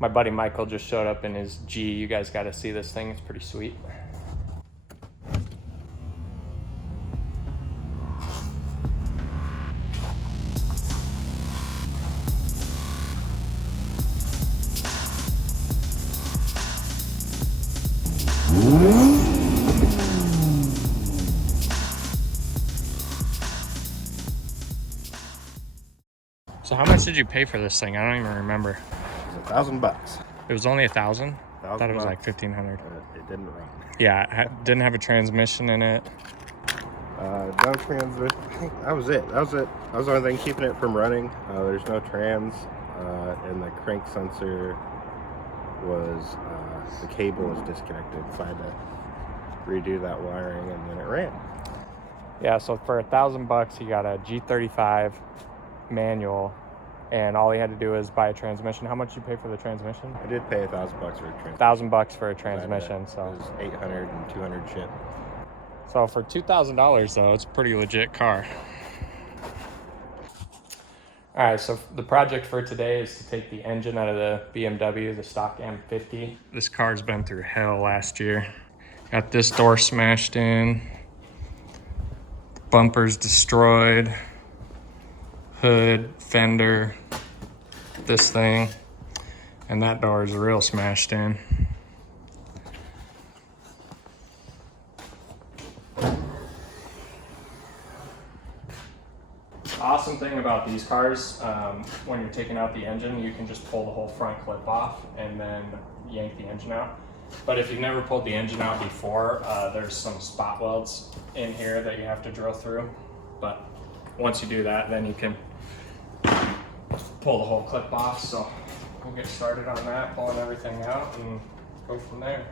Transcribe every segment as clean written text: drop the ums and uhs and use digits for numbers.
My buddy Michael just showed up in his G. You guys got to see this thing. It's pretty sweet. So how much did you pay for this thing? I don't even remember. It was $1,000. It was only $1,000? I thought it was like $1,500. It didn't run. Yeah, it didn't have a transmission in it. No transmission. I think that was it. That was the only thing keeping it from running. There's no trans, and the crank sensor was, the cable was disconnected, so I had to redo that wiring, and then it ran. Yeah, so for $1,000, he got a G35 manual, and all he had to do was buy a transmission. How much did you pay for the transmission? I did pay $1,000 for a transmission. $1,000 for a transmission, so it was 800 and 200 ship. So for $2,000 though, it's a pretty legit car. All right, so the project for today is to take the engine out of the BMW, the stock M50. This car's been through hell last year. Got this door smashed in, bumpers destroyed, hood, fender, this thing, and that door is real smashed in. The awesome thing about these cars, when you're taking out the engine, you can just pull the whole front clip off and then yank the engine out. But if you've never pulled the engine out before, there's some spot welds in here that you have to drill through. But once you do that, then you can pull the whole clip off. So we'll get started on that, pulling everything out and go from there.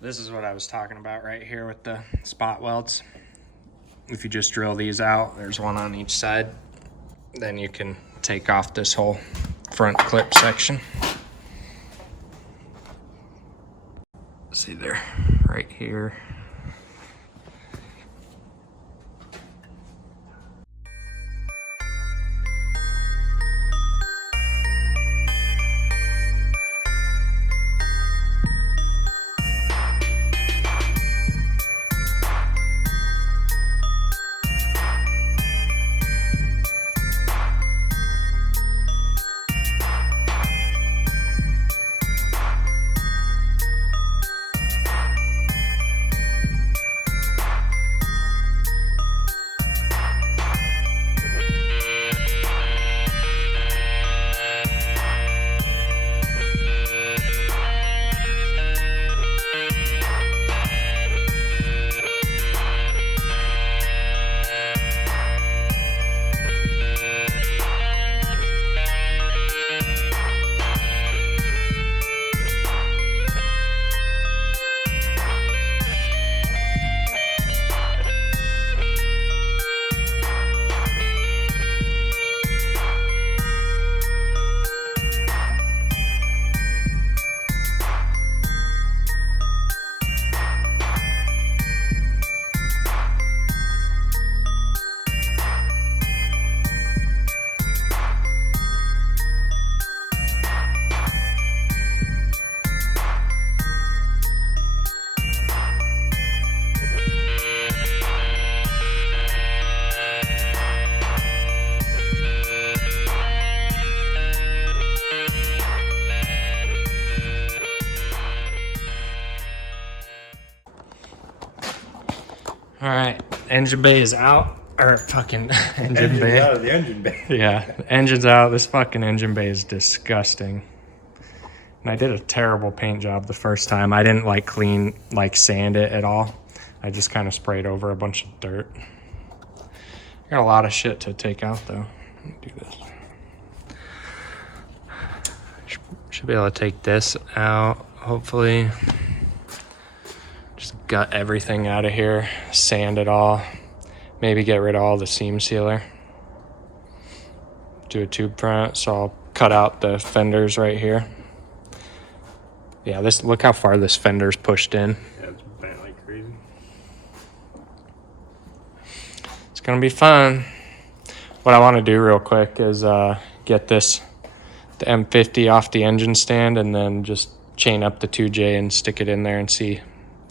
This is what I was talking about right here with the spot welds. If you just drill these out, there's one on each side, then you can take off this whole front clip section. See there, right here. engine bay is out. Or fucking engine bay. Out of the engine bay. Yeah, engine's out. This fucking engine bay is disgusting. And I did a terrible paint job the first time. I didn't like clean, like sand it at all. I just kind of sprayed over a bunch of dirt. Got a lot of shit to take out though. Let me do this. Should be able to take this out, hopefully. Just gut everything out of here, sand it all. Maybe get rid of all the seam sealer. Do a tube front, so I'll cut out the fenders right here. Yeah, look how far this fender's pushed in. Yeah, it's bent like crazy. It's gonna be fun. What I want to do real quick is get the M50 off the engine stand and then just chain up the 2J and stick it in there and see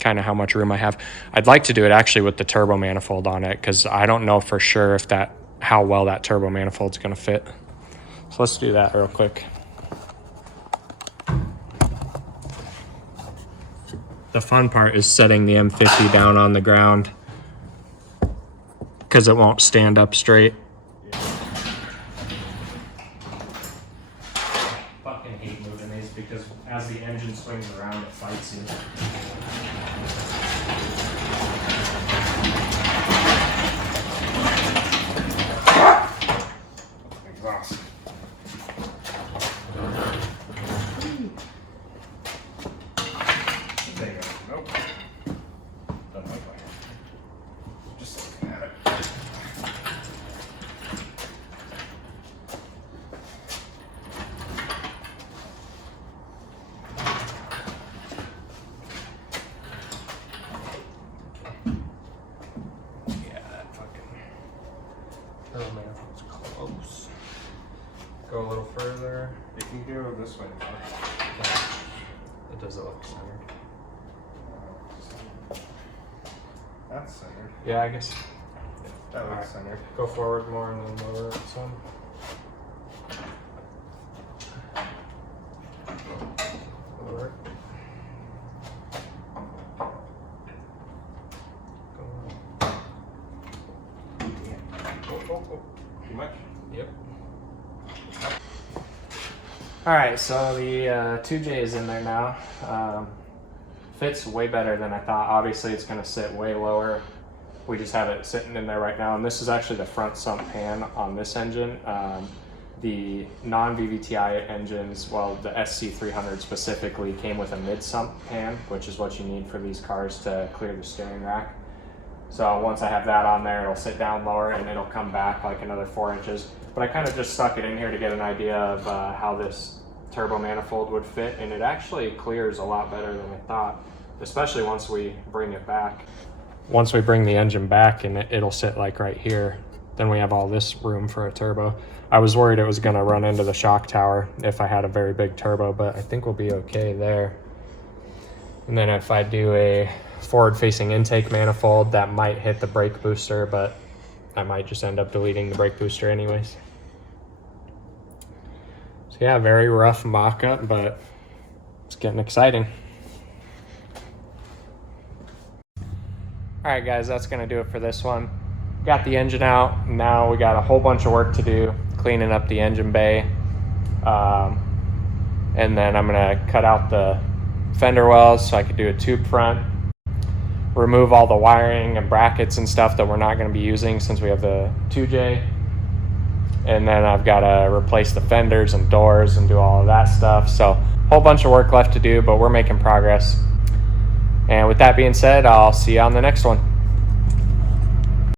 kind of how much room I have. I'd like to do it actually with the turbo manifold on it because I don't know for sure if how well that turbo manifold's gonna fit. So let's do that real quick. The fun part is setting the M50 down on the ground because it won't stand up straight. Fucking hate moving these because as the engine swings around, it fights you. Exhaust. There you go. Nope. Doesn't look like it. Just looking at it. Yeah, that fucking turbo manifold's close. Go a little further. You can go this way. It doesn't look centered. That's centered. Yeah, I guess. That Alright. looks centered. Go forward more and then lower it some. Lower it. Go on. Oh. Too much? Yep. Alright, so the 2J is in there now. Fits way better than I thought. Obviously it's going to sit way lower. We just have it sitting in there right now, and this is actually the front sump pan on this engine. The non-VVTi engines, well, the SC300 specifically, came with a mid-sump pan, which is what you need for these cars to clear the steering rack. So once I have that on there, it'll sit down lower and it'll come back like another 4 inches. But I kind of just stuck it in here to get an idea of how this turbo manifold would fit, and it actually clears a lot better than I thought, especially once we bring it back. Once we bring the engine back and it'll sit like right here, then we have all this room for a turbo. I was worried it was going to run into the shock tower if I had a very big turbo, but I think we'll be okay there. And then if I do a forward-facing intake manifold, that might hit the brake booster, but I might just end up deleting the brake booster anyways. So yeah, very rough mock-up, but it's getting exciting. All right, guys, that's gonna do it for this one. Got the engine out. Now we got a whole bunch of work to do, cleaning up the engine bay. And then I'm gonna cut out the fender wells so I could do a tube front, remove all the wiring and brackets and stuff that we're not gonna be using since we have the 2J. And then I've gotta replace the fenders and doors and do all of that stuff. So a whole bunch of work left to do, but we're making progress. And with that being said, I'll see you on the next one.